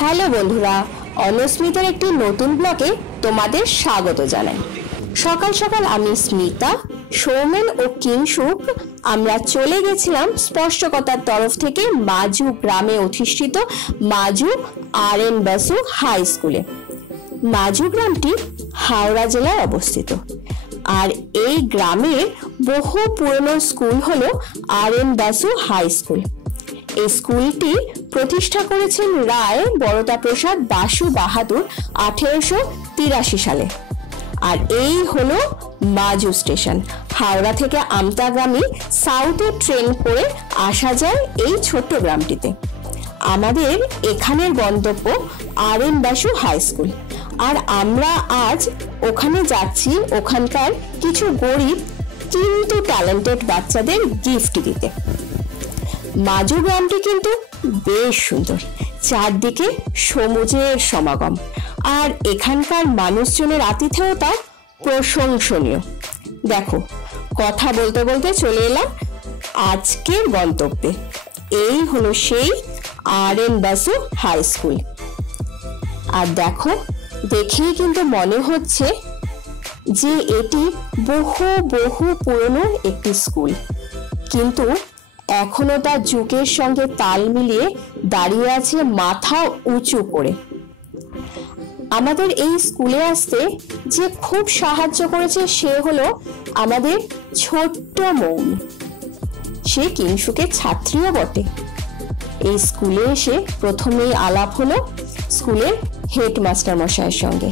Hello বন্ধুরা, অনুস্মিতার একটি নতুন ব্লগে তোমাদের স্বাগত জানাই। সকাল সকাল আমি স্মিতা, সৌমেন ও কিংশুক আমরা চলে গেছিলাম স্পর্শকতার তরফ থেকে মাজু গ্রামে অধিষ্ঠিত মাজু আর.এন. বসু হাই স্কুলে। মাজু গ্রামটি হাওড়া জেলায় অবস্থিত, আর এই গ্রামের বহু পুরনো স্কুল হলো আর.এন. Basu high school. এই স্কুলটি প্রতিষ্ঠা করেছেন রায় বরদা প্রসাদ বাসু বাহাদুর 1883 সালে। আর এই হলো মাজু স্টেশন। হাওড়া থেকে আমতাগামী সাউথে ট্রেন করে আসা যায় এই ছোট্ট গ্রামটিতে। আমাদের এখানের গন্তব্য আর.এন. বসু হাই স্কুল, আর আমরা আজ ওখানে যাচ্ছি ওখানকার কিছু গরিব কিন্তু ট্যালেন্টেড বাচ্চাদের গিফট দিতে। মাজু গ্রামটি কিন্তু বেশ সুন্দর, চারদিকে সমুদ্রের সমাগম, আর এখানকার মানুষজনের আতিথেয়তা প্রশংসনীয়। দেখো, কথা বলতে বলতে চলে এলাম আজকের গন্তব্যে। এই হলো সেই আর.এন. Basu high school. আর দেখো, দেখেই কিন্তু মনে হচ্ছে যে এটি বহু বহু পুরনো একটি স্কুল, কিন্তু এখনো তার যুগের সঙ্গে তাল মিলিয়ে দাঁড়িয়ে আছে মাথা উঁচু করে। আমাদের এই স্কুলে আসতে যে খুব সাহায্য করেছে সে হলো আমাদের ছোট্ট মৌমি। সে কিংশুকের ছাত্রীও বটে। এই স্কুলে এসে প্রথমেই আলাপ হলো স্কুলের হেডমাস্টার মশাইয়ের সঙ্গে।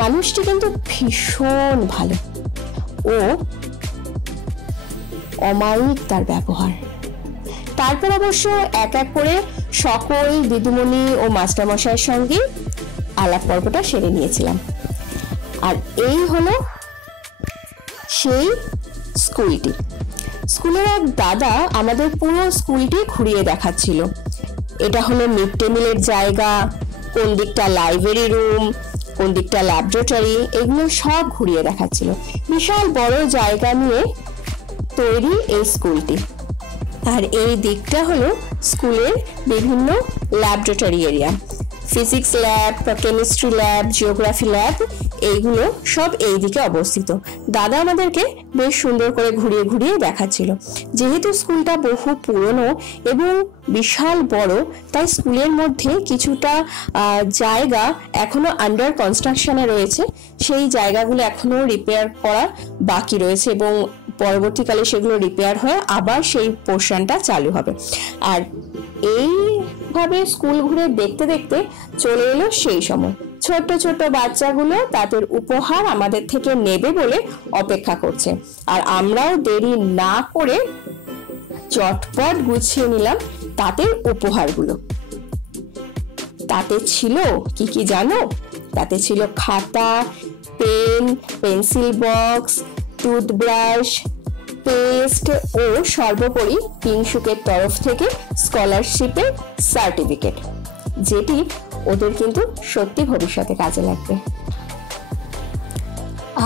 মানুষটি কিন্তু ভীষণ ভালো ও অমায়িক তার ব্যবহার। তারপর অবশ্য এক এক করে সকল দিদিমণি ও মাস্টারমশাইয়ের সঙ্গে আলাপ পর্বটা সেরে নিয়েছিলাম। আর এই হলো সেই স্কুলটি। স্কুলের এক দাদা আমাদের পুরো স্কুলটি ঘুরিয়ে দেখাচ্ছিল। এটা হলো মিড ডে মিলের জায়গা, কোন দিকটা লাইব্রেরি রুম, কোন দিকটা ল্যাবরেটরি, এগুলো সব ঘুরিয়ে দেখাচ্ছিল। বিশাল বড় জায়গা নিয়ে তৈরি এই স্কুলটি। আর এই দিকটা হলো স্কুলের বিভিন্ন laboratory area, physics lab, chemistry lab, geography lab, এইগুলো সব এই দিকে অবস্থিত। দাদা আমাদেরকে বেশ সুন্দর করে ঘুরিয়ে ঘুরিয়ে দেখাচ্ছিল। যেহেতু স্কুলটা বহু পুরনো এবং বিশাল বড়, তাই স্কুলের মধ্যে কিছুটা জায়গা এখনো আন্ডার কনস্ট্রাকশনে রয়েছে। সেই জায়গাগুলো এখনো রিপেয়ার করা বাকি রয়েছে এবং পরবর্তীকালে সেগুলো রিপেয়ার হয়ে আবার সেই পোর্শনটা চালু হবে। আর এইভাবে স্কুল ঘুরে দেখতে দেখতে চলে এলো সেই সময়। ছোট ছোট বাচ্চাগুলো তাদের উপহার আমাদের থেকে নেবে বলে অপেক্ষা করছে, আর আমরাও দেরি না করে চটপট গুছিয়ে নিলাম তাদের উপহারগুলো। তাতে ছিল কি কি জানো? তাতে ছিল খাতা, pen, pencil box, toothbrush, paste ও সর্বোপরি কিংশুকের তরফ থেকে স্কলারশিপের সার্টিফিকেট, যেটি ওদের কিন্তু সত্যি ভবিষ্যতে কাজে লাগবে।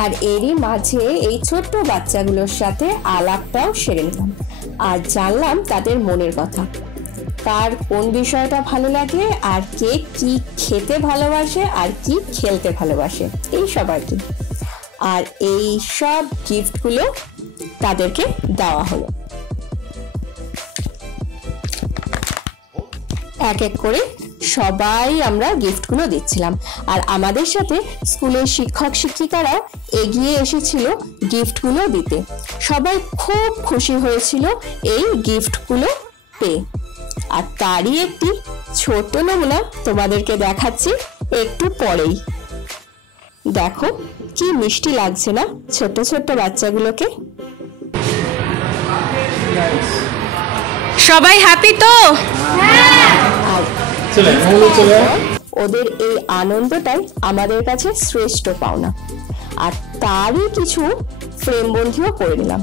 আর এরই মাঝে এই ছোট্ট বাচ্চাগুলোর সাথে আলাপটাও সেরে নিলাম আর জানলাম তাদের মনের কথা, কার কোন বিষয়টা ভালো লাগে, আর কে কি খেতে ভালোবাসে আর কি খেলতে ভালোবাসে, এই সব আর কি। আর এই সব গিফটগুলো তাদেরকে দেওয়া হলো। এক এক করে সবাই আমরা গিফটগুলো দিচ্ছিলাম, আর আমাদের সাথে স্কুলের শিক্ষক শিক্ষিকারাও এগিয়ে এসেছিল গিফটগুলো দিতে। সবাই খুব খুশি হয়েছিল এই গিফটগুলো পেয়ে। আর তারই একটি ছোট নমুনা তোমাদেরকে দেখাচ্ছি একটু পরেই। দেখো কি মিষ্টি লাগছে না ছোট ছোট বাচ্চাগুলোকে। সবাই হ্যাপি তো? ওদের এই আনন্দটাই আমাদের কাছে শ্রেষ্ঠ পাওনা। আর তারই কিছু ফ্রেমবন্দিও করে নিলাম।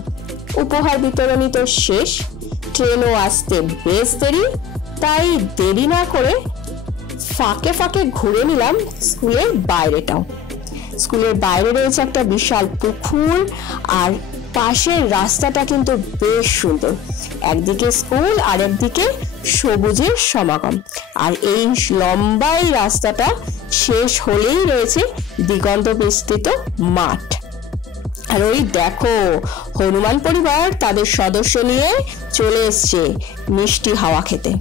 উপহার বিতরণী তো শেষ, ট্রেনও আসতে বেশ দেরি, তাই দেরি না করে ফাঁকে ফাঁকে ঘুরে নিলাম স্কুলের বাইরেটাও। স্কুলের বাইরে রয়েছে একটা বিশাল পুকুর, আর পাশের রাস্তাটা কিন্তু বেশ সুন্দর। একদিকে স্কুল আর একদিকে সবুজের সমাগম। আর এই লম্বা এই রাস্তাটা শেষ হলেই রয়েছে দিগন্ত বিস্তৃত মাঠ। আর ওই দেখো হনুমান পরিবার তাদের সদস্য নিয়ে চলে এসছে মিষ্টি হাওয়া খেতে।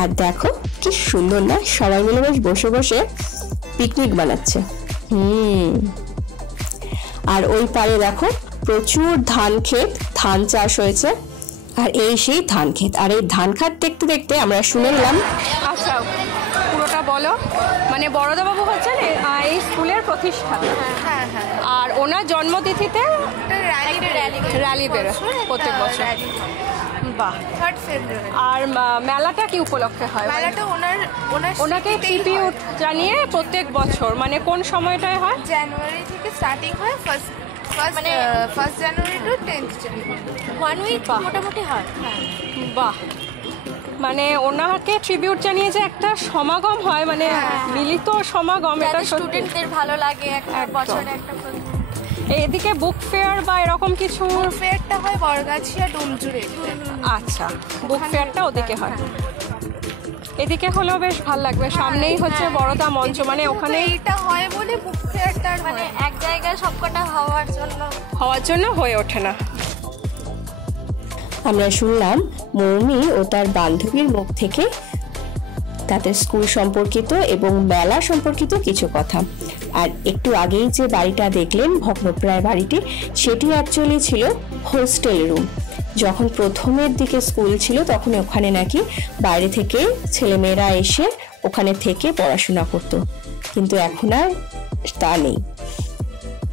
আর দেখো কি সুন্দর না, সবাই মিলে বেশ বসে বসে পিকনিক বানাচ্ছে। আর ওই পারে দেখো প্রচুর ধান ক্ষেত, ধান চাষ হয়েছে। আর এই সেই ধান ক্ষেত। আর এই ধান ক্ষেত দেখতে দেখতে আমরা শুনে নিলাম। আচ্ছা পুরোটা বলো। মানে বড়দাবাবু হচ্ছেন এই স্কুলের প্রতিষ্ঠাতা। আর ওনার জন্মতিথিতে র্যালি বেরোয় প্রত্যেক বছর। বাহ। আর মেলাটা কি উপলক্ষে হয়? মেলাটা ওনাকে ট্রিবিউট জানিয়ে প্রত্যেক বছর, মানে কোন সময়টায় হয়? জানুয়ারি থেকে স্টার্টিং হয়, ফার্স্ট জানুয়ারি টু 10th জানুয়ারি, 1 উইক মোটামুটি হয়। বাহ। মানে ওনাকে ট্রিবিউট জানিয়ে যে একটা সমাগম হয়, মানে মিলিত সমাগম, এটা স্টুডেন্টদের ভালো লাগে একটা বছরে একটা। এদিকে বুক ফেয়ার বা এরকম কিছু? ফেয়ারটা হয় বরগাছিয়া ডোমজুড়ে। আচ্ছা, বুক ফেয়ারটা ওদিকে হয়। এদিকে হলেও বেশ ভালো লাগবে, সামনেই হচ্ছে বড়দা মঞ্চ, মানে ওখানে এইটা হয় বলে বুক ফেয়ারটা মানে এক জায়গায় সবকটা হওয়ার জন্য হয়ে ওঠে না। আমরা শুনলাম মৌমি ও তার বান্ধবীর মুখ থেকে তাদের স্কুল সম্পর্কিত এবং মেলা সম্পর্কিত কিছু কথা। আর একটু আগেই যে বাড়িটা দেখলেন, ভগ্নপ্রায় বাড়িটি, সেটি অ্যাকচুয়ালি ছিল হোস্টেল রুম। যখন প্রথমের দিকে স্কুল ছিল তখন ওখানে নাকি বাইরে থেকে ছেলেমেয়েরা এসে ওখানে থেকে পড়াশোনা করত, কিন্তু এখন আর তা নেই।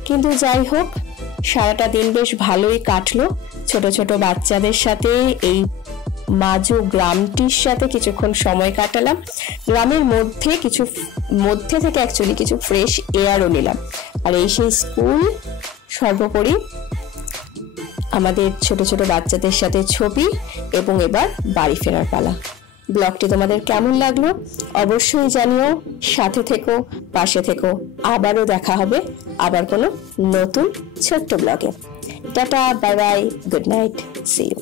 কিন্তু যাই হোক, সারাটা দিন বেশ ভালোই কাটলো ছোট ছোট বাচ্চাদের সাথে। এই মাজু গ্রামটির সাথে কিছুক্ষণ সময় কাটালাম। গ্রামের মধ্যে থেকে অ্যাকচুয়ালি কিছু ফ্রেশ এয়ারও নিলাম। আর এই সেই স্কুল, সর্বোপরি আমাদের ছোট ছোট বাচ্চাদের সাথে ছবি, এবং এবার বাড়ি ফেরার পালা। ব্লগটি তোমাদের কেমন লাগলো অবশ্যই জানিও। সাথে থেকো, পাশে থেকো। আবারও দেখা হবে আবার কোনো নতুন ছোট্ট ব্লগে। টাটা, bye bye, good night, see you.